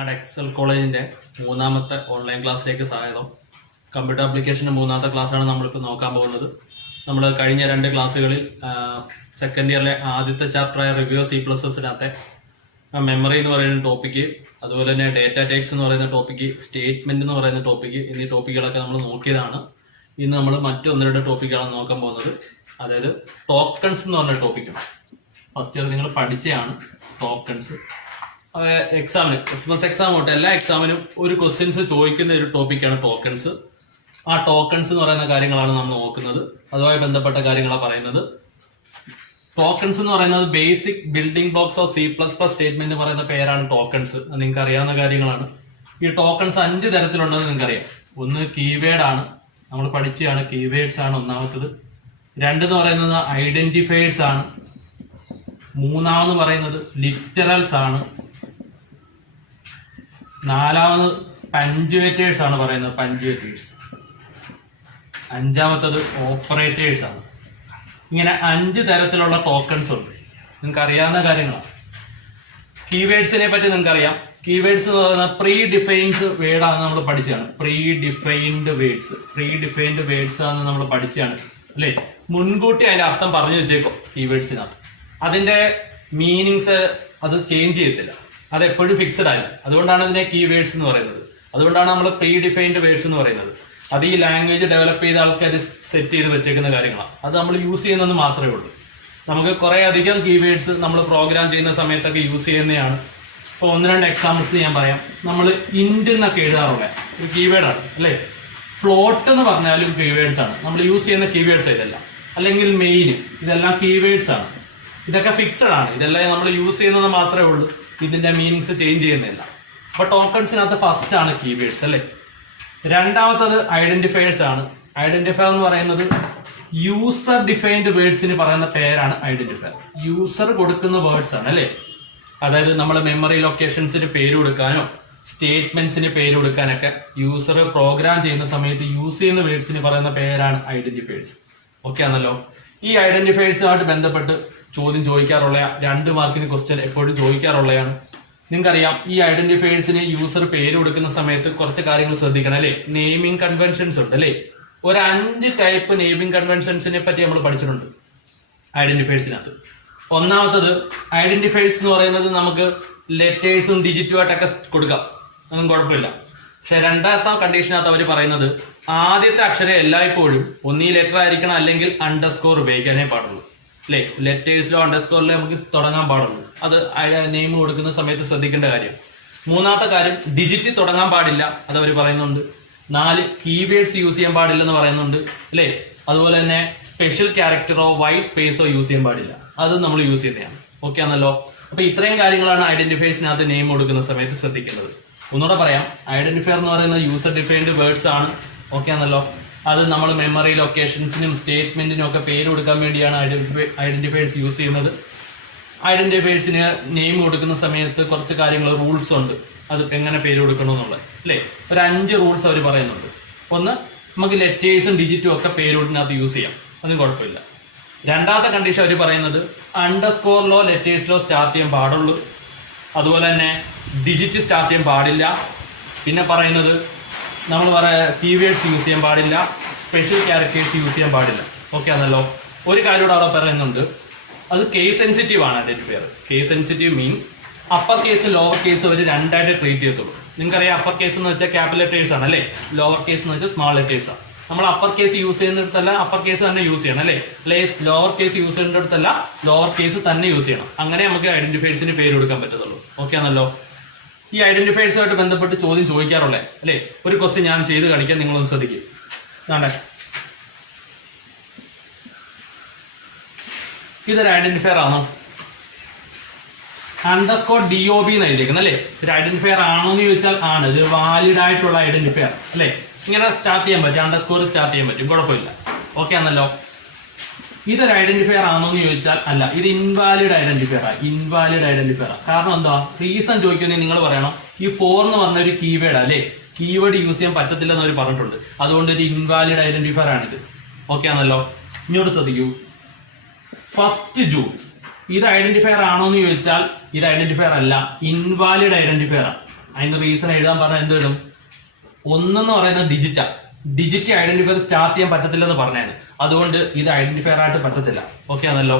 Velinad Excel കോളേജിന്റെ മൂന്നാമത്തെ online ക്ലാസ്സിലേക്ക് സ്വാഗതം. കമ്പ്യൂട്ടർ ആപ്ലിക്കേഷന്റെ മൂന്നാമത്തെ ക്ലാസ്സാണ് നമ്മളിപ്പോൾ നോക്കാൻ പോകുന്നത്. നമ്മൾ കഴിഞ്ഞ 2 ക്ലാസ്സുകളിൽ സെക്കൻഡ് ഇയറിലെ ആദ്യത്തെ ചാപ്റ്ററായ റിവ്യൂ C++-നകത്തെ മെമ്മറി എന്ന് പറയുന്ന ടോപ്പിക്ക്, അതുപോലെ തന്നെ ഡേറ്റ ടൈപ്സ് എന്ന് പറയുന്ന ടോപ്പിക്ക്, സ്റ്റേറ്റ്മെന്റ് എന്ന് പറയുന്ന ടോപ്പിക്ക് എന്നീ ടോപ്പിക്കുകളൊക്കെ നമ്മൾ നോക്കിയതാണ്. ഇന്ന് നമ്മൾ മറ്റു 1-2 ടോപ്പിക്കുകളാണ് നോക്കാൻ പോകുന്നത്. അതായത് ടോക്കൺസ് എന്ന് പറഞ്ഞ ടോപ്പിക്കാണ്. ഫസ്റ്റ് ഇയർ നിങ്ങൾ പഠിച്ചതാണ് ടോക്കൺസ്. എക്സാമിന് ക്രിസ്മസ് എക്സാം തൊട്ട് എല്ലാ എക്സാമിനും ഒരു ക്വസ്റ്റ്യൻസ് ചോദിക്കുന്ന ഒരു ടോപ്പിക്കാണ് ടോക്കൺസ്. ആ ടോക്കൺസ് എന്ന് പറയുന്ന കാര്യങ്ങളാണ് നമ്മൾ നോക്കുന്നത്. അതുമായി ബന്ധപ്പെട്ട കാര്യങ്ങളാണ് പറയുന്നത്. ടോക്കൺസ് എന്ന് പറയുന്നത് basic building blocks of C++ statement പറയുന്ന പേരാണ് ടോക്കൺസ്. നിങ്ങൾക്ക് അറിയാവുന്ന കാര്യങ്ങളാണ്. ഈ ടോക്കൺസ് 5 തരത്തിലുണ്ടെന്ന് നിങ്ങൾക്ക് അറിയാം. ഒന്ന് കീവേഡ് ആണ്, നമ്മൾ പഠിച്ചതാണ്. കീവേഡ്സ് ആണ് ഒന്നാമത്തത്. 2 എന്ന് പറയുന്നത് ഐഡന്റിഫയേഴ്സ് ആണ്. 3 പറയുന്നത് ലിറ്ററൽസ് ആണ്. 4 പഞ്ച്വേറ്റേഴ്സ് ആണ് പറയുന്നത്, പഞ്ച്വേറ്റേഴ്സ്. 5 ഓപ്പറേറ്റേഴ്സ് ആണ്. ഇങ്ങനെ 5 തരത്തിലുള്ള ടോക്കൺസ് ഉണ്ട്. നിങ്ങൾക്ക് അറിയാവുന്ന കാര്യങ്ങളാണ്. കീവേഡ്സിനെ പറ്റി നിങ്ങൾക്ക് അറിയാം. കീവേഡ്സ് എന്ന് പറയുന്നത് പ്രീ ഡിഫൈൻഡ് വേർഡ് ആണ്, നമ്മൾ പഠിച്ചതാണ്. പ്രീ ഡിഫൈൻഡ് വേർഡ്സ് ആണ് നമ്മൾ പഠിച്ചതാണ്, അല്ലേ? മുൻകൂട്ടി അതിന്റെ അർത്ഥം പറഞ്ഞു വെച്ചേക്കും കീവേഡ്സിനകത്ത്. അതിന്റെ മീനിങ്സ് അത് ചേഞ്ച് ചെയ്യത്തില്ല, അത് എപ്പോഴും ഫിക്സഡ് ആയില്ല. അതുകൊണ്ടാണ് അതിനെ കീവേഡ്സ് എന്ന് പറയുന്നത്. അതുകൊണ്ടാണ് നമ്മൾ പ്രീ ഡിഫൈൻഡ് വേർഡ്സ് എന്ന് പറയുന്നത്. അത് ഈ ലാംഗ്വേജ് ഡെവലപ്പ് ചെയ്ത ആൾക്കാർ സെറ്റ് ചെയ്ത് വെച്ചേക്കുന്ന കാര്യങ്ങളാണ്. അത് നമ്മൾ യൂസ് ചെയ്യുന്നത് മാത്രമേ ഉള്ളൂ. നമുക്ക് കുറെ അധികം കീവേഡ്സ് നമ്മൾ പ്രോഗ്രാം ചെയ്യുന്ന സമയത്തൊക്കെ യൂസ് ചെയ്യുന്നതാണ്. ഇപ്പോൾ 1-2 എക്സാമ്പിൾസ് ഞാൻ പറയാം. നമ്മൾ ഇന്റ് എന്നൊക്കെ എഴുതാറുള്ള ഒരു കീവേഡാണ്, അല്ലേ? ഫ്ലോട്ട് എന്ന് പറഞ്ഞാലും കീവേഡ്സ് ആണ്. നമ്മൾ യൂസ് ചെയ്യുന്ന കീവേഡ്സ് ഇതെല്ലാം. അല്ലെങ്കിൽ മെയിൻ, ഇതെല്ലാം കീവേഡ്സ് ആണ്. ഇതൊക്കെ ഫിക്സഡ് ആണ്. ഇതെല്ലാം നമ്മൾ യൂസ് ചെയ്യുന്നത് മാത്രമേ ഉള്ളൂ. ഇതിന്റെ മീനിങ്സ് ചേഞ്ച് ചെയ്യുന്നില്ല. അപ്പൊ ടോക്കൺസിനകത്ത് ഫസ്റ്റ് ആണ് കീവേഡ്സ്, അല്ലേ? 2 ഐഡന്റിഫയേഴ്സ് ആണ്. ഐഡന്റിഫയർ എന്ന് പറയുന്നത് യൂസർ ഡിഫൈൻഡ് വേർഡ്സിന് പറയുന്ന പേരാണ് ഐഡന്റിഫയർ. യൂസർ കൊടുക്കുന്ന വേർഡ്സ് ആണ്, അല്ലേ? അതായത് നമ്മൾ മെമ്മറി ലൊക്കേഷൻസിന് പേര് കൊടുക്കാനോ സ്റ്റേറ്റ്മെന്റ്സിന് പേര് കൊടുക്കാനൊക്കെ യൂസർ പ്രോഗ്രാം ചെയ്യുന്ന സമയത്ത് യൂസ് ചെയ്യുന്ന വേർഡ്സിന് പറയുന്ന പേരാണ് ഐഡന്റിഫയേഴ്സ്. ഓക്കെ ആണല്ലോ? ഈ ഐഡന്റിഫയേഴ്സുമായിട്ട് ബന്ധപ്പെട്ട് ചോദ്യം ചോദിക്കാറുള്ള 2 മാർക്കിന് ക്വസ്റ്റ്യൻ എപ്പോഴും ചോദിക്കാറുള്ളതാണ്. നിങ്ങൾക്കറിയാം, ഈ ഐഡന്റിഫയേഴ്സിന് യൂസർ പേര് കൊടുക്കുന്ന സമയത്ത് കുറച്ച് കാര്യങ്ങൾ ശ്രദ്ധിക്കണം, അല്ലേ? നെയിമിംഗ് കൺവെൻഷൻസ് ഉണ്ട്, അല്ലേ? ഒരു 5 ടൈപ്പ് നെയിമിംഗ് കൺവെൻഷൻസിനെ പറ്റി നമ്മൾ പഠിച്ചിട്ടുണ്ട് ഐഡന്റിഫയേഴ്സിനകത്ത്. 1 ഐഡന്റിഫയേഴ്സ് എന്ന് പറയുന്നത് നമുക്ക് ലെറ്റേഴ്സും ഡിജിറ്റും ആയിട്ടൊക്കെ കൊടുക്കാം, ഒന്നും കുഴപ്പമില്ല. പക്ഷെ 2ാമത്തെ കണ്ടീഷനകത്ത് അവർ പറയുന്നത് ആദ്യത്തെ അക്ഷരം എല്ലായ്പ്പോഴും ഒന്നീ ലെറ്റർ ആയിരിക്കണം, അല്ലെങ്കിൽ അണ്ടർസ്കോർ ഉപയോഗിക്കാനേ പാടുള്ളൂ, അല്ലേ? ലെറ്റേഴ്സിലോ അണ്ടർസ്കോറിലോ നമുക്ക് തുടങ്ങാൻ പാടുള്ളൂ. അത് നെയിം കൊടുക്കുന്ന സമയത്ത് ശ്രദ്ധിക്കേണ്ട കാര്യം. 3ാമത്തെ കാര്യം ഡിജിറ്റ് തുടങ്ങാൻ പാടില്ല, അത് അവർ പറയുന്നുണ്ട്. 4 കീവേഡ്സ് യൂസ് ചെയ്യാൻ പാടില്ലെന്ന് പറയുന്നുണ്ട്, അല്ലേ? അതുപോലെ തന്നെ സ്പെഷ്യൽ ക്യാരക്ടറോ വൈറ്റ് സ്പേസോ യൂസ് ചെയ്യാൻ പാടില്ല, അത് നമ്മൾ യൂസ് ചെയ്യുന്നതാണ്. ഓക്കെ ആണല്ലോ? അപ്പൊ ഇത്രയും കാര്യങ്ങളാണ് ഐഡന്റിഫയേഴ്സിനകത്ത് നെയിം കൊടുക്കുന്ന സമയത്ത് ശ്രദ്ധിക്കേണ്ടത്. ഒന്നുകൂടെ പറയാം, ഐഡന്റിഫയർ എന്ന് പറയുന്നത് യൂസർ ഡിഫൈൻഡ് വേർഡ്സ് ആണ്. ഓക്കെ ആണല്ലോ? അത് നമ്മൾ മെമ്മറി ലൊക്കേഷൻസിനും സ്റ്റേറ്റ്മെന്റിനും ഒക്കെ പേര് കൊടുക്കാൻ വേണ്ടിയാണ് ഐഡന്റിഫയേഴ്സ് യൂസ് ചെയ്യുന്നത്. ഐഡന്റിഫയേഴ്സിന് നെയിം കൊടുക്കുന്ന സമയത്ത് കുറച്ച് കാര്യങ്ങൾ, റൂൾസ് ഉണ്ട്. അത് എങ്ങനെ പേര് കൊടുക്കണമെന്നുള്ളത്, അല്ലേ? ഒരു 5 റൂൾസ് അവർ പറയുന്നുണ്ട്. 1, നമുക്ക് ലെറ്റേഴ്സും ഡിജിറ്റും ഒക്കെ പേരിനകത്ത് യൂസ് ചെയ്യാം, അതും കുഴപ്പമില്ല. 2ാമത്തെ കണ്ടീഷൻ അവർ പറയുന്നത് അണ്ടർസ്കോറിലോ ലെറ്റേഴ്സിലോ സ്റ്റാർട്ട് ചെയ്യാൻ പാടുള്ളൂ. അതുപോലെ തന്നെ ഡിജിറ്റ് സ്റ്റാർട്ട് ചെയ്യാൻ പാടില്ല. പിന്നെ പറയുന്നത് നമ്മൾ കീവേഡ്സ് യൂസ് ചെയ്യാൻ പാടില്ല, സ്പെഷ്യൽ ക്യാരക്ടേഴ്സ് യൂസ് ചെയ്യാൻ പാടില്ല. ഓക്കെ ആണല്ലോ? ഒരു കാര്യം കൂടെ അവിടെ പറയുന്നുണ്ട്, അത് കേസ് സെൻസിറ്റീവ് ആണ് identifier. Case sensitive means upper case lower case അവർ 2ആയിട്ട് ട്രീറ്റ് ചെയ്യത്തുള്ളൂ. നിങ്ങൾക്കറിയാം, അപ്പർ കേസ് എന്ന് വെച്ചാൽ ക്യാപിറ്റൽ ലെറ്റേഴ്സ് ആണ്, അല്ലേ? ലോവർ കേസ് എന്ന് വെച്ചാൽ സ്മാൾ ലെറ്റേഴ്സ് ആണ്. നമ്മൾ അപ്പർ കേസ് യൂസ് ചെയ്യുന്നിടത്തല്ല അപ്പർ കേസ് തന്നെ യൂസ് ചെയ്യണം, അല്ലേ? ലോവർ കേസ് യൂസ് ചെയ്യുന്നിടത്തല്ല ലോവർ കേസ് തന്നെ യൂസ് ചെയ്യണം. അങ്ങനെ നമുക്ക് ഐഡന്റിഫയേഴ്സിന് പേര് കൊടുക്കാൻ പറ്റത്തുള്ളൂ. ഓക്കെ ആണല്ലോ? ഈ ഐഡന്റിഫയേഴ്സുമായിട്ട് ബന്ധപ്പെട്ട് ചോദ്യം ചോദിക്കാറുള്ളത്, അല്ലേ? ഒരു ക്വസ്റ്റ്യൻ ഞാൻ ചെയ്ത് കാണിക്കാൻ, നിങ്ങളൊന്ന് ശ്രദ്ധിക്കും. ഇതൊരു ഐഡന്റിഫയർ ആണോ? അണ്ടർസ്കോർ DOB എന്ന് എഴുതിയിരിക്കുന്നത്, അല്ലേ? ഒരു ഐഡന്റിഫയർ ആണോ എന്ന് ചോദിച്ചാൽ ആണ്. ഇത് വാലിഡ് ആയിട്ടുള്ള ഐഡന്റിഫയർ, അല്ലേ? ഇങ്ങനെ സ്റ്റാർട്ട് ചെയ്യാൻ പറ്റും, അണ്ടർസ്കോർ സ്റ്റാർട്ട് ചെയ്യാൻ പറ്റും, കുഴപ്പമില്ല. ഓക്കെ ആണല്ലോ? ഇതൊരു ഐഡന്റിഫയർ ആണോ എന്ന് ചോദിച്ചാൽ അല്ല, ഇത് ഇൻവാലിഡ് ഐഡന്റിഫയർ ആണ്. ഇൻവാലിഡ് ഐഡന്റിഫയർ ആണ്. കാരണം എന്താ? റീസൺ ചോദിക്കുന്നത് നിങ്ങൾ പറയണം. ഈ 4 എന്ന് പറഞ്ഞ ഒരു കീവേഡ്, അല്ലേ? കീവേഡ് യൂസ് ചെയ്യാൻ പറ്റത്തില്ലെന്ന് അവർ പറഞ്ഞിട്ടുണ്ട്. അതുകൊണ്ട് ഒരു ഇൻവാലിഡ് ഐഡന്റിഫയർ ആണിത്. ഓക്കെ ആണല്ലോ? ഇങ്ങോട്ട് ശ്രദ്ധിക്കൂ. 1 ജൂൺ ഇത് ഐഡന്റിഫയർ ആണോ എന്ന് ചോദിച്ചാൽ ഇത് ഐഡന്റിഫയർ അല്ല, ഇൻവാലിഡ് ഐഡന്റിഫയർ ആണ്. അതിന്റെ റീസൺ എഴുതാൻ പറഞ്ഞാൽ എന്ത് എഴുതും? ഒന്നെന്ന് പറയുന്നത് ഡിജിറ്റ് ഐഡന്റിഫയർ സ്റ്റാർട്ട് ചെയ്യാൻ പറ്റത്തില്ലെന്ന് പറഞ്ഞാണ്. അതുകൊണ്ട് ഇത് ഐഡന്റിഫയർ ആയിട്ട് പറ്റത്തില്ല. ഓക്കെ ആണല്ലോ.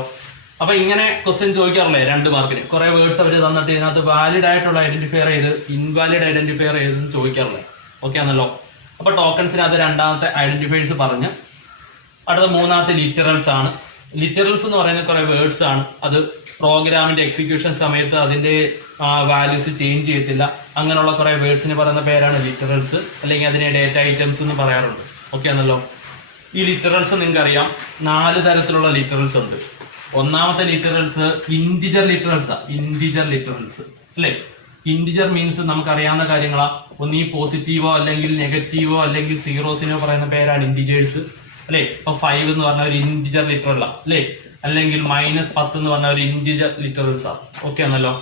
അപ്പൊ ഇങ്ങനെ ക്വസ്റ്റ്യൻ ചോദിക്കാറില്ലേ 2 മാർക്കിന്? കുറെ വേർഡ്സ് അവർ തന്നിട്ട് ഇതിനകത്ത് വാലിഡ് ആയിട്ടുള്ള ഐഡന്റിഫയർ ചെയ്ത് ഇൻവാലിഡ് ഐഡന്റിഫയർ ചെയ്തെന്ന് ചോദിക്കാറില്ലേ? ഓക്കെ ആണല്ലോ. അപ്പൊ ടോക്കൺസിനകത്ത് രണ്ടാമത്തെ ഐഡന്റിഫയേഴ്സ് പറഞ്ഞ് അടുത്ത മൂന്നാമത്തെ ലിറ്ററൽസ് ആണ്. ലിറ്ററൽസ് എന്ന് പറയുന്ന കുറെ വേർഡ്സ് ആണ്. അത് പ്രോഗ്രാമിന്റെ എക്സിക്യൂഷൻ സമയത്ത് അതിന്റെ വാല്യൂസ് ചേഞ്ച് ചെയ്യത്തില്ല. അങ്ങനെയുള്ള കുറെ വേർഡ്സിന് പറയുന്ന പേരാണ് ലിറ്ററൽസ്, അല്ലെങ്കിൽ അതിനെ ഡേറ്റ ഐറ്റംസ് എന്ന് പറയാറുണ്ട്. ഓക്കെ ആണല്ലോ. ഈ ലിറ്ററൽസ് നിങ്ങൾക്ക് അറിയാം 4 തരത്തിലുള്ള ലിറ്ററൽസ് ഉണ്ട്. ഒന്നാമത്തെ ലിറ്ററൽസ് ഇന്റിജർ ലിറ്ററൽസ് അല്ലെ. ഇന്റിജർ മീൻസ് നമുക്കറിയാവുന്ന കാര്യങ്ങളാ. ഒന്നീ പോസിറ്റീവോ അല്ലെങ്കിൽ നെഗറ്റീവോ അല്ലെങ്കിൽ സീറോസിനോ പറയുന്ന പേരാണ് ഇന്റിജേഴ്സ് അല്ലെ. ഇപ്പൊ 5 എന്ന് പറഞ്ഞ ഒരു ഇന്റിജർ ലിറ്ററൽ അല്ലെ, അല്ലെങ്കിൽ -10 എന്ന് പറഞ്ഞ ഒരു ഇന്റിജർ ലിറ്ററൽസ് ആണ്. ഓക്കെ ആണല്ലോ.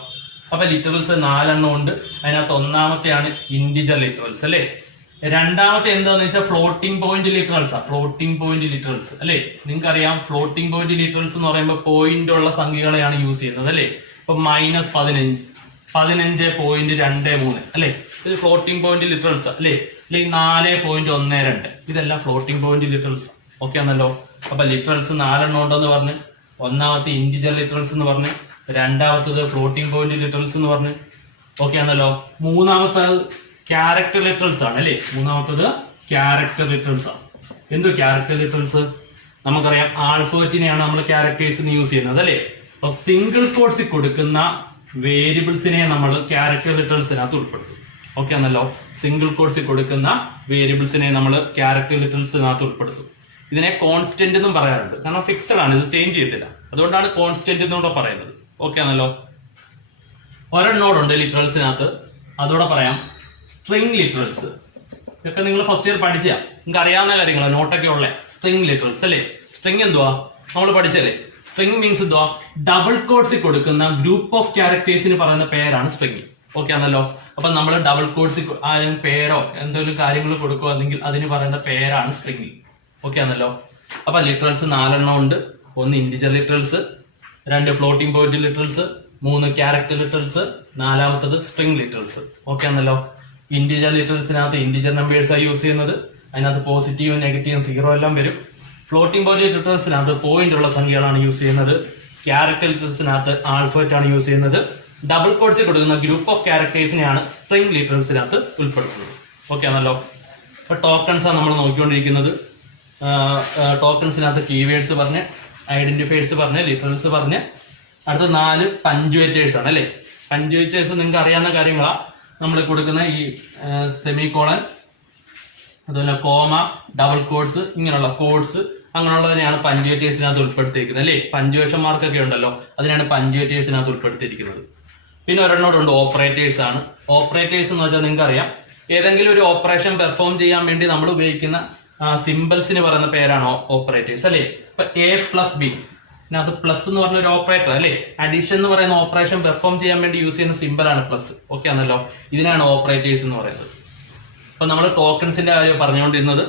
അപ്പൊ ലിറ്ററൽസ് 4 എണ്ണം ഉണ്ട്. അതിനകത്ത് ഒന്നാമത്തെയാണ് ഇന്റിജർ ലിറ്ററൽസ് അല്ലെ. രണ്ടാമത്തെ എന്താന്ന് വെച്ചാൽ ഫ്ലോട്ടിംഗ് പോയിന്റ് ലിറ്ററൽസ് അല്ലെ. നിങ്ങൾക്ക് അറിയാം ഫ്ലോട്ടിംഗ് പോയിന്റ് ലിറ്ററൽസ് എന്ന് പറയുമ്പോൾ പോയിന്റ് ഉള്ള സംഖ്യകളെയാണ് യൂസ് ചെയ്യുന്നത് അല്ലെ. ഇപ്പൊ -15, 15.23 അല്ലെ, ഇത് ഫ്ലോട്ടിംഗ് പോയിന്റ് ലിറ്ററൽസ് അല്ലെ. അല്ലെങ്കിൽ 4.12 ഇതെല്ലാം ഫ്ലോട്ടിംഗ് പോയിന്റ് ലിറ്ററൽസ്. ഓക്കെ ആണല്ലോ. അപ്പൊ ലിറ്ററൽസ് 4 എണ്ണം ഉണ്ടെന്ന് പറഞ്ഞ്, ഒന്നാമത്തെ ഇന്റിജർ ലിറ്ററൽസ് എന്ന് പറഞ്ഞ്, രണ്ടാമത്തത് ഫ്ലോട്ടിംഗ് പോയിന്റ് ലിറ്ററൽസ് എന്ന് പറഞ്ഞ്. ഓക്കെ ആണല്ലോ. മൂന്നാമത്തത് ക്യാരക്ടർ ലിറ്ററൽസ് ആണ് അല്ലെ. മൂന്നാമത്തത് ക്യാരക്ടർ ലിറ്ററൽസ് ആണ്. എന്തോ ക്യാരക്ടർ ലിറ്ററൽസ്? നമുക്കറിയാം ആൽഫബറ്റിനെയാണ് നമ്മൾ ക്യാരക്ടേഴ്സിന് യൂസ് ചെയ്യുന്നത് അല്ലെ. അപ്പൊ സിംഗിൾ കോഡ്സിൽ കൊടുക്കുന്ന വേരിയബിൾസിനെ നമ്മൾ ക്യാരക്ടർ ലിറ്ററൽസിനകത്ത് ഉൾപ്പെടുത്തും. ഓക്കെ ആണല്ലോ. സിംഗിൾ കോഡ്സിൽ കൊടുക്കുന്ന വേരിയബിൾസിനെ നമ്മൾ ക്യാരക്ടർ ലിറ്ററൽസിനകത്ത് ഉൾപ്പെടുത്തും. ഇതിനെ കോൺസ്റ്റന്റ് എന്നും പറയാറുണ്ട്. കാരണം ഫിക്സഡ് ആണ്, ഇത് ചേഞ്ച് ചെയ്യത്തില്ല. അതുകൊണ്ടാണ് കോൺസ്റ്റന്റ് എന്നൂടെ പറയുന്നത്. ഓക്കെ ആണല്ലോ. ഒരെണ്ണോടുണ്ട് ലിറ്ററൽസിനകത്ത്, അതോടെ പറയാം. സ്ട്രിംഗ് ലിറ്ററൽസ് ഇതൊക്കെ നിങ്ങൾ ഫസ്റ്റ് ഇയർ പഠിച്ചാ നിങ്ങൾക്ക് അറിയാവുന്ന കാര്യങ്ങളാണ്, നോട്ടൊക്കെ ഉള്ള. സ്ട്രിംഗ് ലിറ്ററൽസ് അല്ലെ. സ്ട്രിംഗ് എന്തുവാ നമ്മൾ പഠിച്ചല്ലേ. സ്ട്രിംഗ് മീൻസ് എന്തുവാ? ഡബിൾ കോഡ്സിൽ കൊടുക്കുന്ന ഗ്രൂപ്പ് ഓഫ് ക്യാരക്ടേഴ്സിന് പറയുന്ന പേരാണ് സ്ട്രിംഗ്. ഓക്കെ ആണല്ലോ. അപ്പൊ നമ്മൾ ഡബിൾ കോഡ്സിൽ പേരോ എന്തെങ്കിലും കാര്യങ്ങൾ കൊടുക്കുകയാണെങ്കിൽ അതിന് പറയുന്ന പേരാണ് സ്ട്രിംഗ്. ഓക്കെ ആണല്ലോ. അപ്പൊ ലിറ്ററൽസ് 4 എണ്ണം ഉണ്ട്. 1 integer literals, 2 floating point literals, 3 character literals, 4മത്തത് സ്ട്രിംഗ് ലിറ്ററൽസ്. ഓക്കെ ആണല്ലോ. ഇന്റിജർ ലിറ്ററൽസിനകത്ത് ഇന്റിജർ നമ്പേഴ്സ് ആയി യൂസ് ചെയ്യുന്നത്. അതിനകത്ത് പോസിറ്റീവും നെഗറ്റീവും 0 എല്ലാം വരും. ഫ്ലോട്ടിംഗ് പോയിന്റ് ലിറ്ററൽസിനകത്ത് പോയിന്റ് ഉള്ള സംഖ്യകളാണ് യൂസ് ചെയ്യുന്നത്. ക്യാരക്ടർ ലിറ്ററൽസിനകത്ത് ആൽഫബറ്റ് ആണ് യൂസ് ചെയ്യുന്നത്. ഡബിൾ കോഡ്സിൽ കൊടുക്കുന്ന ഗ്രൂപ്പ് ഓഫ് ക്യാരക്ടേഴ്സിനെയാണ് സ്ട്രിംഗ് ലിറ്ററൽസിനകത്ത് ഉൾപ്പെടുത്തുന്നത്. ഓക്കെ ആണല്ലോ. അപ്പൊ ടോക്കൺസ് ആണ് നമ്മൾ നോക്കിക്കൊണ്ടിരിക്കുന്നത്. ടോക്കൺസിനകത്ത് കീവേഡ്സ് പറഞ്ഞ്, ഐഡന്റിഫയേഴ്സ് പറഞ്ഞ്, ലിറ്ററൽസ് പറഞ്ഞ്, അടുത്ത 4 പഞ്ച്വേറ്റേഴ്സ് ആണ് അല്ലെ. പഞ്ച്വേറ്റേഴ്സ് നിങ്ങൾക്ക് അറിയാവുന്ന കാര്യങ്ങളാ. നമ്മൾ കൊടുക്കുന്ന ഈ സെമികോളൻ, അതുപോലെ കോമ, ഡബിൾ കോഡ്സ്, ഇങ്ങനെയുള്ള കോഡ്സ്, അങ്ങനെയുള്ളതിനെയാണ് പഞ്ച്വേറ്റേഴ്സിനകത്ത് ഉൾപ്പെടുത്തിയിരിക്കുന്നത് അല്ലെ. പഞ്ച്വേഷൻ മാർക്കൊക്കെ ഉണ്ടല്ലോ, അതിനാണ് പഞ്ച്വേറ്റേഴ്സിനകത്ത് ഉൾപ്പെടുത്തിയിരിക്കുന്നത്. പിന്നെ ഒരെണ്ണോടുണ്ട് ഓപ്പറേറ്റേഴ്സ് ആണ്. ഓപ്പറേറ്റേഴ്സ് എന്ന് വെച്ചാൽ നിങ്ങൾക്ക് അറിയാം, ഏതെങ്കിലും ഒരു ഓപ്പറേഷൻ പെർഫോം ചെയ്യാൻ വേണ്ടി നമ്മൾ ഉപയോഗിക്കുന്ന സിമ്പിൾസിന് പറയുന്ന പേരാണ് ഓപ്പറേറ്റേഴ്സ് അല്ലെ. ഇപ്പൊ A+B ഇതിനകത്ത് പ്ലസ് എന്ന് പറഞ്ഞ ഒരു ഓപ്പറേറ്റർ അല്ലെ. അഡീഷൻ എന്ന് പറയുന്ന ഓപ്പറേഷൻ പെർഫോം ചെയ്യാൻ വേണ്ടി യൂസ് ചെയ്യുന്ന സിമ്പിൾ ആണ് പ്ലസ്. ഓക്കെ ആണല്ലോ. ഇതിനാണ് ഓപ്പറേറ്റേഴ്സ് എന്ന് പറയുന്നത്. അപ്പൊ നമ്മൾ ടോക്കൺസിന്റെ കാര്യം പറഞ്ഞുകൊണ്ടിരുന്നത്.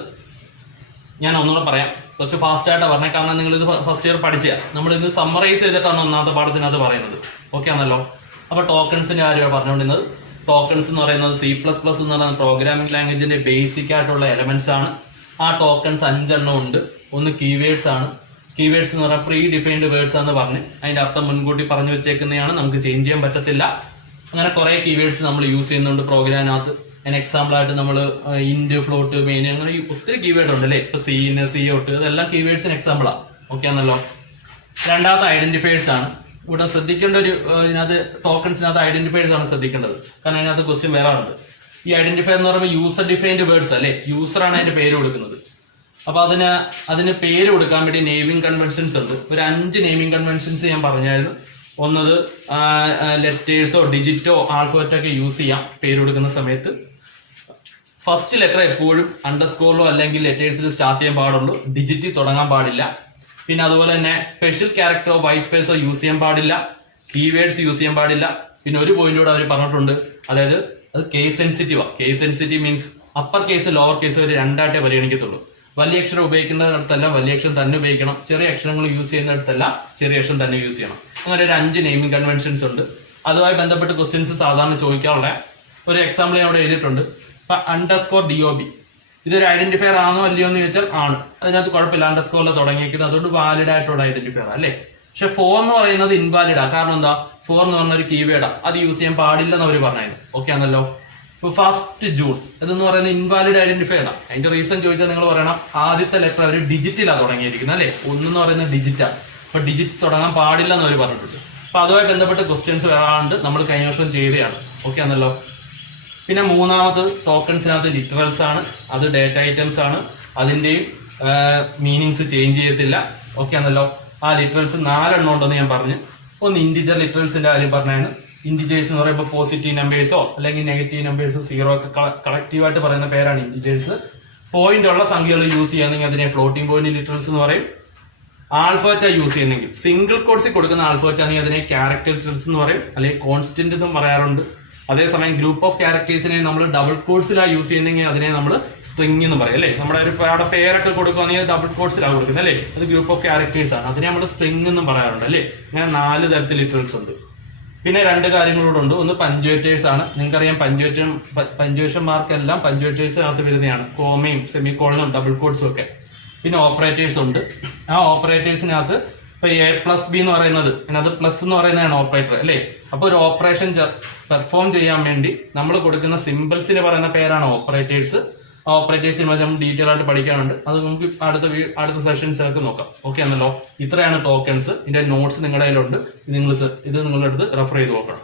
ഞാൻ ഒന്നുകൂടെ പറയാം, കുറച്ച് ഫാസ്റ്റ് ആയിട്ടാണ് പറഞ്ഞത്. കാരണം നിങ്ങൾ ഇത് ഫസ്റ്റ് ഇയർ പഠിച്ചാൽ നമ്മൾ ഇത് സമ്മറൈസ് ചെയ്തിട്ടാണ് ഒന്നാമത്തെ പാഠത്തിനകത്ത് പറയുന്നത്. ഓക്കെ ആണല്ലോ. അപ്പൊ ടോക്കൺസിന്റെ കാര്യമാണ് പറഞ്ഞുകൊണ്ടിരുന്നത്. ടോക്കൺസ് എന്ന് പറയുന്നത് C++ എന്ന് പറയുന്ന പ്രോഗ്രാമിംഗ് ലാംഗ്വേജിന്റെ ബേസിക് ആയിട്ടുള്ള എലമെന്റ്സ് ആണ്. ആ ടോക്കൺസ് 5 എണ്ണം ഉണ്ട്. ഒന്ന് കീവേഡ്സ് ആണ്. കീവേഡ്സ് എന്ന് പറഞ്ഞാൽ പ്രീ ഡിഫൈൻഡ് വേർഡ്സ് എന്ന് പറഞ്ഞ് അതിന്റെ അർത്ഥം മുൻകൂട്ടി പറഞ്ഞു വെച്ചേക്കുന്നതാണ്, നമുക്ക് ചേഞ്ച് ചെയ്യാൻ പറ്റത്തില്ല. അങ്ങനെ കുറെ കീവേഡ്സ് നമ്മൾ യൂസ് ചെയ്യുന്നുണ്ട് പ്രോഗ്രാമിനകത്ത്. അതിന് എക്സാമ്പിൾ ആയിട്ട് നമ്മൾ ഇന്റ്, ഫ്ലോട്ട്, മെയിൻ, അങ്ങനെ ഒത്തിരി കീവേഡ് ഉണ്ട് അല്ലെ. ഇപ്പൊ സീന്, സിയോട്ട്, ഇതെല്ലാം കീവേഡ്സിന് എക്സാമ്പിളാ. ഓക്കെ ആണല്ലോ. രണ്ടാമത്തെ ഐഡന്റിഫയേഴ്സ് ആണ്. ഇവിടെ ശ്രദ്ധിക്കേണ്ട ഒരു ഇതിനകത്ത് ടോക്കൺസിനകത്ത് ഐഡന്റിഫയേഴ്സ് ആണ് ശ്രദ്ധിക്കേണ്ടത്. കാരണം അതിനകത്ത് ക്വസ്റ്റ്യൻ വരാറുണ്ട്. ഈ ഐഡന്റിഫയർ എന്ന് പറയുമ്പോൾ യൂസർ ഡിഫൈൻഡ് വേർഡ്സ് അല്ലെ. യൂസറാണ് അതിന്റെ പേര് കൊടുക്കുന്നത്. അപ്പൊ അതിന് പേര് കൊടുക്കാൻ വേണ്ടി നെയിമിംഗ് കൺവെൻഷൻസ് ഉണ്ട്. ഒരു 5 നെയിമിംഗ് കൺവെൻഷൻസ് ഞാൻ പറഞ്ഞായിരുന്നു. ഒന്നത് ലെറ്റേഴ്സോ ഡിജിറ്റോ ആൽഫബറ്റോ ഒക്കെ യൂസ് ചെയ്യാം പേര് കൊടുക്കുന്ന സമയത്ത്. ഫസ്റ്റ് ലെറ്റർ എപ്പോഴും അണ്ടർസ്കോറിലോ അല്ലെങ്കിൽ ലെറ്റേഴ്സിൽ സ്റ്റാർട്ട് ചെയ്യാൻ പാടുള്ളൂ. ഡിജിറ്റിൽ തുടങ്ങാൻ പാടില്ല. പിന്നെ അതുപോലെ തന്നെ സ്പെഷ്യൽ ക്യാരക്ടറോ വൈറ്റ് സ്പേസോ യൂസ് ചെയ്യാൻ പാടില്ല. കീവേഡ്സ് യൂസ് ചെയ്യാൻ പാടില്ല. പിന്നെ ഒരു പോയിന്റോട് അവർ പറഞ്ഞിട്ടുണ്ട്, അതായത് അത് കേസ് സെൻസിറ്റീവാ. Case sensitive means upper case lower case വരെ രണ്ടായിട്ടേ പരിഗണിക്കത്തുള്ളൂ. വലിയ അക്ഷരം ഉപയോഗിക്കുന്നിടത്തല്ല വലിയ അക്ഷരം തന്നെ ഉപയോഗിക്കണം. ചെറിയ അക്ഷരങ്ങൾ യൂസ് ചെയ്യുന്നിടത്തല്ല ചെറിയ അക്ഷരം തന്നെ യൂസ് ചെയ്യണം. അങ്ങനെ ഒരു 5 നെയിമിംഗ് കൺവെൻഷൻസ് ഉണ്ട്. അതുമായി ബന്ധപ്പെട്ട് ക്വസ്റ്റ്യൻസ് സാധാരണ ചോദിക്കാറുള്ള ഒരു എക്സാമ്പിൾ ഞാൻ അവിടെ എഴുതിയിട്ടുണ്ട്. ഇപ്പൊ _DOB ഇതൊരു ഐഡന്റിഫയർ ആണോ അല്ലയോ എന്ന് ചോദിച്ചാൽ ആണ്. അതിനകത്ത് കുഴപ്പമില്ല, അണ്ടർസ്കോറിൽ തുടങ്ങിയിരിക്കുന്നത്, അതുകൊണ്ട് വാലിഡ് ആയിട്ടുള്ള ഐഡന്റിഫയർ അല്ലേ. പക്ഷെ 4 എന്ന് പറയുന്നത് ഇൻവാലിഡാ. കാരണം എന്താ, 4 എന്ന് പറഞ്ഞ ഒരു കീവേഡാ, അത് യൂസ് ചെയ്യാൻ പാടില്ലെന്ന് അവർ പറഞ്ഞായിരുന്നു. ഓക്കെ ആണല്ലോ. ഇപ്പൊ 1 ജൂൺ ഇതെന്ന് പറയുന്നത് ഇൻവാലിഡ് ഐഡന്റിഫയർ ആണ്. അതിന്റെ റീസൺ ചോദിച്ചാൽ നിങ്ങൾ പറയണം ആദ്യത്തെ ലെറ്റർ അവർ ഡിജിറ്റിലാണ് തുടങ്ങിയിരിക്കുന്നത് അല്ലെ. 1 എന്ന് പറയുന്നത് ഡിജിറ്റാണ്. അപ്പൊ ഡിജിറ്റ് തുടങ്ങാൻ പാടില്ല എന്ന് അവർ പറഞ്ഞിട്ടുണ്ട്. അപ്പൊ അതുമായി ബന്ധപ്പെട്ട് ക്വസ്റ്റ്യൻസ് വരാണ്ട് നമ്മൾ കഴിഞ്ഞ വർഷം ചെയ്തതാണ്. ഓക്കെ ആണല്ലോ. പിന്നെ മൂന്നാമത് ടോക്കൺസിനകത്ത് ലിറ്ററൽസ് ആണ്, അത് ഡേറ്റ ഐറ്റംസ് ആണ്, അതിന്റെയും മീനിങ്സ് ചേഞ്ച് ചെയ്യത്തില്ല. ഓക്കെ ആണല്ലോ. ആ ലിറ്ററൽസ് 4 എണ്ണം ഉണ്ടെന്ന് ഞാൻ പറഞ്ഞു. ഒന്ന് ഇന്റിജർ ലിറ്ററൽസിന്റെ കാര്യം പറഞ്ഞാണ്. ഇന്റിജേഴ്സ് എന്ന് പറയുമ്പോൾ പോസിറ്റീവ് നമ്പേഴ്സോ അല്ലെങ്കിൽ നെഗറ്റീവ് നമ്പേഴ്സോ 0 ഒക്കെ കളക്റ്റീവായിട്ട് പറയുന്ന പേരാണ് ഇന്റിജേഴ്സ്. പോയിന്റ് ഉള്ള സംഖ്യകൾ യൂസ് ചെയ്യുന്നെങ്കിൽ അതിനെ ഫ്ലോട്ടിംഗ് പോയിന്റ് ലിറ്ററൽസ് എന്ന് പറയും. ആൽഫബറ്റ യൂസ് ചെയ്യുന്നെങ്കിൽ സിംഗിൾ കോഡ്സിൽ കൊടുക്കുന്ന ആൽഫബറ്റ ആണെങ്കിൽ അതിനെ ക്യാരക്ടർ ലിറ്ററൽസ് എന്ന് പറയും, അല്ലെങ്കിൽ കോൺസ്റ്റന്റ് എന്നും പറയാറുണ്ട്. അതേസമയം ഗ്രൂപ്പ് ഓഫ് ക്യാരക്ടേഴ്സിനെ നമ്മൾ ഡബിൾ കോഡ്സിലാണ് യൂസ് ചെയ്യുന്നെങ്കിൽ അതിനെ നമ്മൾ സ്ട്രിംഗ് എന്ന് പറയും അല്ലേ. നമ്മുടെ ഒരു അവിടെ പേരൊക്കെ കൊടുക്കുകയാണെങ്കിൽ ഡബിൾ കോഡ്സിലാണ് കൊടുക്കുന്നത് അല്ലേ, അത് ഗ്രൂപ്പ് ഓഫ് ക്യാരക്ടേഴ്സ് ആണ്, അതിനെ നമ്മൾ സ്ട്രിംഗ് എന്നും പറയാറുണ്ട് അല്ലേ. അങ്ങനെ 4 തരത്തിൽ ലിറ്ററൽസ് ഉണ്ട്. പിന്നെ 2 കാര്യങ്ങളൂടെ ഉണ്ട്. ഒന്ന് പഞ്ച്വേറ്റേഴ്സ് ആണ്. നിങ്ങൾക്കറിയാം പഞ്ച്വേഷൻ മാർക്ക് എല്ലാം പഞ്ച്വേറ്റേഴ്സിനകത്ത് വരുന്നതാണ്, കോമയും സെമിക്കോളനും ഡബിൾ കോഡ്സും ഒക്കെ. പിന്നെ ഓപ്പറേറ്റേഴ്സ് ഉണ്ട്. ആ ഓപ്പറേറ്റേഴ്സിനകത്ത് ഇപ്പൊ A+B എന്ന് പറയുന്നത്, അതിനകത്ത് പ്ലസ് എന്ന് പറയുന്നതാണ് ഓപ്പറേറ്റർ അല്ലേ. അപ്പൊ ഒരു ഓപ്പറേഷൻ പെർഫോം ചെയ്യാൻ വേണ്ടി നമ്മൾ കൊടുക്കുന്ന സിമ്പിൾസിന് പറയുന്ന പേരാണ് ഓപ്പറേറ്റേഴ്സ്. ആ ഓപ്പറേറ്റേഴ്സിന് നമ്മൾ ഡീറ്റെയിൽ ആയിട്ട് പഠിക്കാനുണ്ട്, അത് നമുക്ക് അടുത്ത സെഷൻസിലൊക്കെ നോക്കാം. ഓക്കെ ആണല്ലോ. ഇത്രയാണ് ടോക്കൺസ്. ഇതിന്റെ നോട്ട്സ് നിങ്ങളുടെ കയ്യിലുണ്ട്, ഇത് നിങ്ങളുടെ അടുത്ത് റെഫർ ചെയ്ത് നോക്കണം.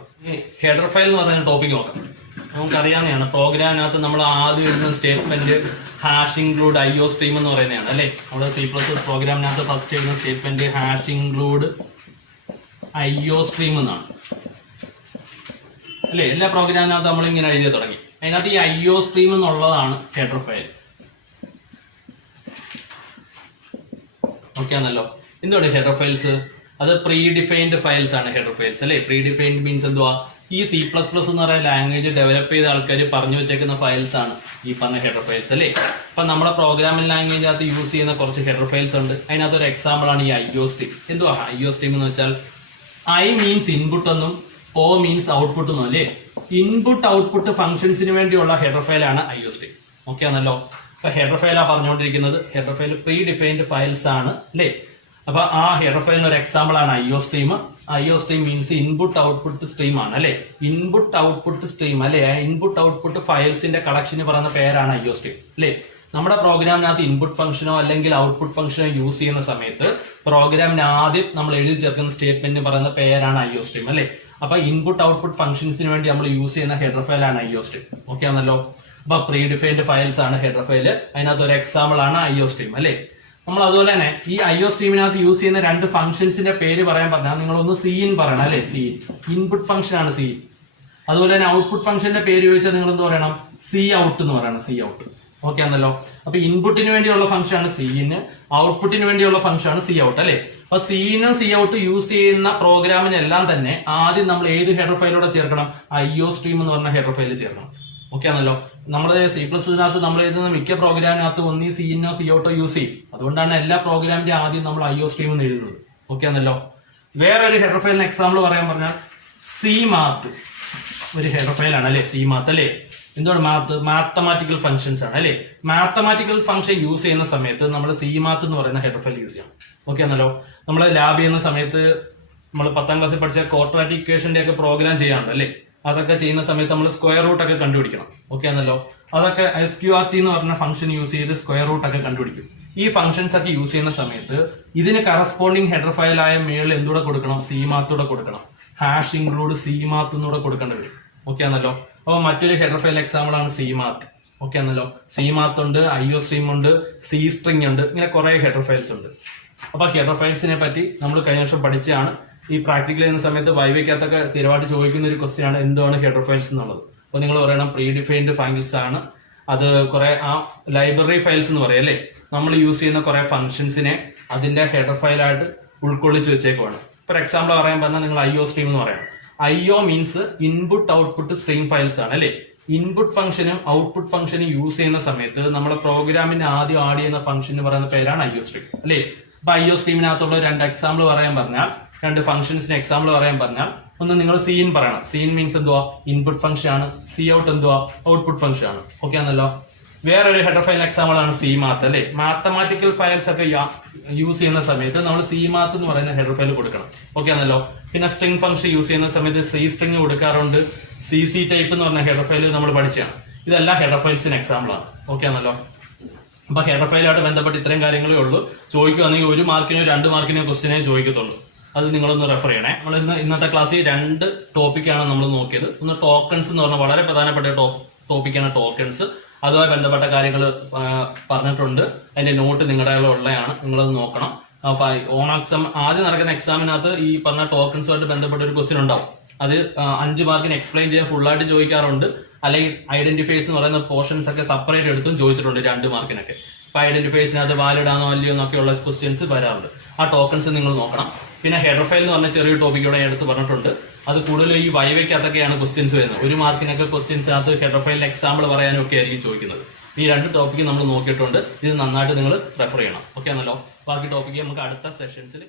ഹെഡർ ഫയൽ എന്ന് പറയുന്ന ടോപ്പിക് നോക്കാം. നമുക്കറിയാവുന്നതാണ് പ്രോഗ്രാമിനകത്ത് നമ്മൾ ആദ്യം എഴുതുന്ന സ്റ്റേറ്റ്മെന്റ് #include IOStream എന്ന് പറയുന്നതാണ് അല്ലെ. നമ്മുടെ C++ പ്രോഗ്രാമിനകത്ത് ഫസ്റ്റ് എഴുതുന്ന സ്റ്റേറ്റ്മെന്റ് #include IOStream എന്നാണ് അല്ലെ. എല്ലാ പ്രോഗ്രാമിനകത്ത് നമ്മൾ ഇങ്ങനെ എഴുതി തുടങ്ങി. അതിനകത്ത് ഈ IOStream എന്നുള്ളതാണ് ഹെഡർ ഫയൽ. ഓക്കെ ആണല്ലോ. എന്തുകൊണ്ട് ഹെഡർ ഫയൽസ്? അത് പ്രീ ഡിഫൈൻഡ് ഫയൽസ് ആണ് ഹെഡർ ഫയൽസ് അല്ലെ. പ്രീ ഡിഫൈൻഡ് മീൻസ് എന്തുവാ, ഈ C++ എന്ന് പറയുന്ന ലാംഗ്വേജ് ഡെവലപ്പ് ചെയ്ത ആൾക്കാർ പറഞ്ഞു വെച്ചേക്കുന്ന ഫയൽസ് ആണ് ഈ പറഞ്ഞ ഹെഡർ ഫയൽസ് അല്ലേ. അപ്പൊ നമ്മുടെ പ്രോഗ്രാമിംഗ് ലാംഗ്വേജിനകത്ത് യൂസ് ചെയ്യുന്ന കുറച്ച് ഹെഡർ ഫയൽസ് ഉണ്ട്. അതിനകത്ത് ഒരു എക്സാമ്പിൾ ആണ് ഈ IOStream. എന്തുവാ IOStream എന്ന് വെച്ചാൽ I മീൻസ് ഇൻപുട്ട് എന്നും O മീൻസ് ഔട്ട്പുട്ട് എന്നും അല്ലേ. ഇൻപുട്ട് ഔട്ട്പുട്ട് ഫംഗ്ഷൻസിന് വേണ്ടിയുള്ള ഹെഡർ ഫയലാണ് IOStream. ഓക്കെ ആണല്ലോ. അപ്പൊ ഹെഡർ ഫയലാ പറഞ്ഞുകൊണ്ടിരിക്കുന്നത്. Header file pre defined files ആണ് അല്ലേ. അപ്പൊ ആ ഹെഡർ ഫയലിന് ഒരു എക്സാമ്പിൾ ആണ് IOStream. IOStream means input output stream ആണ് അല്ലെ. ഇൻപുട്ട് ഔട്ട്പുട്ട് സ്ട്രീം അല്ലെ. ഇൻപുട്ട് ഔട്ട്പുട്ട് ഫയൽസിന്റെ കളക്ഷന് പറയുന്ന പേരാണ് IOStream അല്ലെ. നമ്മുടെ പ്രോഗ്രാമിനകത്ത് ഇൻപുട്ട് ഫംഗ്ഷനോ അല്ലെങ്കിൽ ഔട്ട്പുട്ട് ഫംഗ്ഷനോ യൂസ് ചെയ്യുന്ന സമയത്ത് പ്രോഗ്രാമിന് ആദ്യം നമ്മൾ എഴുതി ചേർക്കുന്ന സ്റ്റേറ്റ്മെന്റ് പറയുന്ന പേരാണ് IOStream അല്ലെ. അപ്പൊ ഇൻപുട്ട് ഔട്ട്പുട്ട് ഫംഗ്ഷൻസിന് വേണ്ടി നമ്മൾ യൂസ് ചെയ്യുന്ന ഹെഡർ ഫയലാണ് IOStream. ഓക്കെ ആണല്ലോ. അപ്പൊ പ്രീ ഡിഫൈൻഡ് ഫയൽസ് ആണ് ഹെഡർ ഫയൽ. അതിനകത്ത് ഒരു എക്സാമ്പിൾ ആണ് IOStream അല്ലെ. നമ്മൾ അതുപോലെ തന്നെ ഈ IOStreamനകത്ത് യൂസ് ചെയ്യുന്ന 2 ഫംഗ്ഷൻസിന്റെ പേര് പറയാൻ പറഞ്ഞാൽ നിങ്ങളൊന്ന് Cin പറയണം അല്ലെ. Cin ഇൻപുട്ട് ഫംഗ്ഷൻ ആണ് Cin. അതുപോലെ തന്നെ ഔട്ട്പുട്ട് ഫംഗ്ഷന്റെ പേര് ചോദിച്ചാൽ നിങ്ങൾ എന്ത് പറയണം, Cout എന്ന് പറയണം. Cout. ഓക്കെ ആണല്ലോ. അപ്പൊ ഇൻപുട്ടിന് വേണ്ടിയുള്ള ഫംഗ്ഷൻ ആണ് Cin, ഔട്ട്പുട്ടിന് വേണ്ടിയുള്ള ഫംഗ്ഷൻ ആണ് Cout അല്ലെ. അപ്പൊ Cin Cout യൂസ് ചെയ്യുന്ന പ്രോഗ്രാമിനെല്ലാം തന്നെ ആദ്യം നമ്മൾ ഏത് ഹെഡർ ഫയലോടെ ചേർക്കണം, IOStream എന്ന് പറഞ്ഞ ഹെഡർ ഫയൽ ചേർക്കണം. ഓക്കെ ആണല്ലോ. നമ്മുടെ C++നകത്ത് നമ്മൾ എഴുതുന്ന മിക്ക പ്രോഗ്രാമിനകത്ത് ഒന്നീ Cinോ Coutോ യൂസ് ചെയ്യും. അതുകൊണ്ടാണ് എല്ലാ പ്രോഗ്രാമിന്റെ ആദ്യം നമ്മൾ IOStream എന്ന് എഴുതുന്നത്. ഓക്കെ ആണല്ലോ. വേറെ ഒരു ഹെഡർ ഫയലിന് എക്സാമ്പിൾ പറയാൻ പറഞ്ഞാൽ CMath ഒരു ഹെഡർ ഫയലാണ് അല്ലെ. CMath അല്ലെ. എന്താണ് മാത്തമാറ്റിക്കൽ ഫംഗ്ഷൻസ് ആണ് അല്ലെ. മാത്തമാറ്റിക്കൽ ഫംഗ്ഷൻ യൂസ് ചെയ്യുന്ന സമയത്ത് നമ്മൾ CMath എന്ന് പറയുന്ന ഹെഡർ ഫയൽ യൂസ് ചെയ്യണം. ഓക്കെ ആണല്ലോ. നമ്മൾ ലാബ് ചെയ്യുന്ന സമയത്ത് നമ്മൾ 10ാം ക്ലാസ്സിൽ പഠിച്ച ക്വാഡ്രാറ്റിക് ഇക്വേഷന്റെ ഒക്കെ പ്രോഗ്രാം ചെയ്യാറുണ്ട് അല്ലെ. അതൊക്കെ ചെയ്യുന്ന സമയത്ത് നമ്മൾ സ്ക്വയർ റൂട്ട് ഒക്കെ കണ്ടുപിടിക്കണം. ഓക്കെ ആണല്ലോ. അതൊക്കെ SQRT എന്ന് പറഞ്ഞ ഫംഗ്ഷൻ യൂസ് ചെയ്ത് സ്ക്വയർ റൂട്ട് ഒക്കെ കണ്ടുപിടിക്കും. ഈ ഫംഗ്ഷൻസ് ഒക്കെ യൂസ് ചെയ്യുന്ന സമയത്ത് ഇതിന് കറസ്പോണ്ടിങ് ഹെഡർ ഫയലായ മേളിൽ എന്തുകൂടെ കൊടുക്കണം, CMath കൂടെ കൊടുക്കണം. #include CMath എന്നൂടെ കൊടുക്കേണ്ടി വരും. ഓക്കെ ആണല്ലോ. അപ്പൊ മറ്റൊരു ഹെഡർ ഫയൽ എക്സാമ്പിൾ ആണ് CMath. ഓക്കെ ആണല്ലോ. CMath ഉണ്ട്, IOStream ഉണ്ട്, C-string ഉണ്ട്, ഇങ്ങനെ കുറെ ഹെഡർ ഫയൽസ് ഉണ്ട്. അപ്പൊ ഹെഡർ ഫയൽസിനെ പറ്റി നമ്മൾ കഴിഞ്ഞ വർഷം പഠിച്ചതാണ്. ഈ പ്രാക്ടിക്കൽ ചെയ്യുന്ന സമയത്ത് വൈവയ്ക്കകത്തൊക്കെ സ്ഥിരമായിട്ട് ചോദിക്കുന്ന ഒരു ക്വസ്റ്റ്യൻ ആണ് എന്താണ് ഹെഡർ ഫയൽസ് എന്നുള്ളത്. അപ്പൊ നിങ്ങൾ പറയണം പ്രീ ഡിഫൈൻഡ് ഫയൽസ് ആണ്. അത് കുറെ ആ ലൈബ്രറി ഫയൽസ് എന്ന് പറയും അല്ലെ. നമ്മൾ യൂസ് ചെയ്യുന്ന കുറെ ഫംഗ്ഷൻസിനെ അതിന്റെ ഹെഡർ ഫയലായിട്ട് ഉൾക്കൊള്ളിച്ച് വെച്ചേക്കുവാണ്. ഫോർ എക്സാമ്പിൾ പറയാൻ പറഞ്ഞാൽ നിങ്ങൾ IOStream എന്ന് പറയണം. IO means input output stream files ആണ് അല്ലെ. ഇൻപുട്ട് ഫംഗ്ഷനും ഔട്ട്പുട്ട് ഫംഗ്ഷനും യൂസ് ചെയ്യുന്ന സമയത്ത് നമ്മുടെ പ്രോഗ്രാമിന്റെ ആദ്യം ആഡ് ചെയ്യുന്ന ഫംഗ്ഷൻ പറയുന്ന പേരാണ് IOStream അല്ലെ. അപ്പൊ IOStreamനകത്തുള്ള 2 എക്സാമ്പിൾ പറയാൻ പറഞ്ഞാൽ, 2 ഫംഗ്ഷൻസിന് എക്സാമ്പിൾ പറയാൻ പറഞ്ഞാൽ ഒന്ന് നിങ്ങൾ സീൻ പറയണം. സീൻ മീൻസ് എന്തുവാ? ഇൻപുട്ട് ഫംഗ്ഷൻ ആണ്. സി ഔട്ട് എന്തുവാ? ഔട്ട്പുട്ട് ഫംഗ്ഷൻ ആണ്. ഓക്കെ ആണല്ലോ. വേറൊരു ഹെഡർ ഫയൽ എക്സാമ്പിൾ ആണ് സി മാത്ത് അല്ലെ. മാത്തമാറ്റിക്കൽ ഫയൽസ് ഒക്കെ യൂസ് ചെയ്യുന്ന സമയത്ത് നമ്മൾ സി മാത്ത് എന്ന് പറയുന്ന ഹെഡർ ഫയൽ കൊടുക്കണം. ഓക്കെ ആണല്ലോ. പിന്നെ സ്ട്രിംഗ് ഫംഗ്ഷൻ യൂസ് ചെയ്യുന്ന സമയത്ത് സി സ്ട്രിംഗ് കൊടുക്കാറുണ്ട്. സി ടൈപ്പ് എന്ന് പറഞ്ഞ ഹെഡർ ഫയൽ നമ്മൾ പഠിച്ചാണ്. ഇതെല്ലാം ഹെഡർ ഫയൽസിന് എക്സാമ്പിൾ ആണ്. ഓക്കെ ആണല്ലോ. അപ്പൊ ഹെഡർ ഫയലുമായിട്ട് ബന്ധപ്പെട്ട് ഇത്രയും കാര്യങ്ങളേ ഉള്ളൂ. ചോദിക്കുകയാണെങ്കിൽ 1 മാർക്കിനോ 2 മാർക്കിനോ ക്വസ്റ്റിനെ ചോദിക്കത്തുള്ളൂ. അത് നിങ്ങളൊന്ന് റെഫർ ചെയ്യണേ. നമ്മൾ ഇന്നത്തെ ക്ലാസ്സിൽ 2 ടോപ്പിക്കാണ് നമ്മൾ നോക്കിയത്. ഒന്ന് ടോക്കൺസ് എന്ന് പറഞ്ഞാൽ വളരെ പ്രധാനപ്പെട്ട ടോപ്പിക്കാണ് ടോക്കൺസ്. അതുമായി ബന്ധപ്പെട്ട കാര്യങ്ങൾ പറഞ്ഞിട്ടുണ്ട്. അതിന്റെ നോട്ട് നിങ്ങളുടെ ഉള്ളതാണ്, നിങ്ങളത് നോക്കണം. ഓൺ എക്സാം ആദ്യം നടക്കുന്ന എക്സാമിനകത്ത് ഈ പറഞ്ഞ ടോക്കൺസുമായിട്ട് ബന്ധപ്പെട്ട ഒരു ക്വസ്റ്റ്യൻ ഉണ്ടാവും. അത് 5 മാർക്കിന് എക്സ്പ്ലെയിൻ ചെയ്യാൻ ഫുള്ളായിട്ട് ചോദിക്കാറുണ്ട്. അല്ലെങ്കിൽ ഐഡന്റിഫൈസ് എന്ന് പറയുന്ന പോർഷൻസ് ഒക്കെ സെപ്പറേറ്റ് എടുത്തും ചോദിച്ചിട്ടുണ്ട് 2 മാർക്കിനൊക്കെ. അപ്പൊ ഐഡന്റിഫൈസിനകത്ത് വാലിഡ് ആണോ അല്ലയോ എന്നൊക്കെയുള്ള ക്വസ്റ്റ്യൻസ് വരാറുണ്ട്. ആ ടോക്കൺസ് നിങ്ങൾ നോക്കണം. പിന്നെ ഹെഡർ ഫയൽ എന്ന് പറഞ്ഞ ചെറിയ ടോപ്പിക് ഇവിടെ എടുത്ത് പറഞ്ഞിട്ടുണ്ട്. അത് കൂടുതലും ഈ വൈവയ്ക്കകത്തൊക്കെയാണ് ക്വസ്റ്റ്യൻസ് വരുന്നത്. 1 മാർക്കിനൊക്കെ ക്വസ്റ്റ്യൻസിനകത്ത് ഹെഡർ ഫയലിന്റെ എക്സാമ്പിൾ പറയാനും ഒക്കെ ആയിരിക്കും ചോദിക്കുന്നത്. ഈ 2 ടോപ്പിക്ക് നമ്മൾ നോക്കിയിട്ടുണ്ട്. ഇത് നന്നായിട്ട് നിങ്ങൾ റെഫർ ചെയ്യണം. ഓക്കെ ആണല്ലോ. ബാക്കി ടോപ്പിക്ക് നമുക്ക് അടുത്ത സെഷൻസിൽ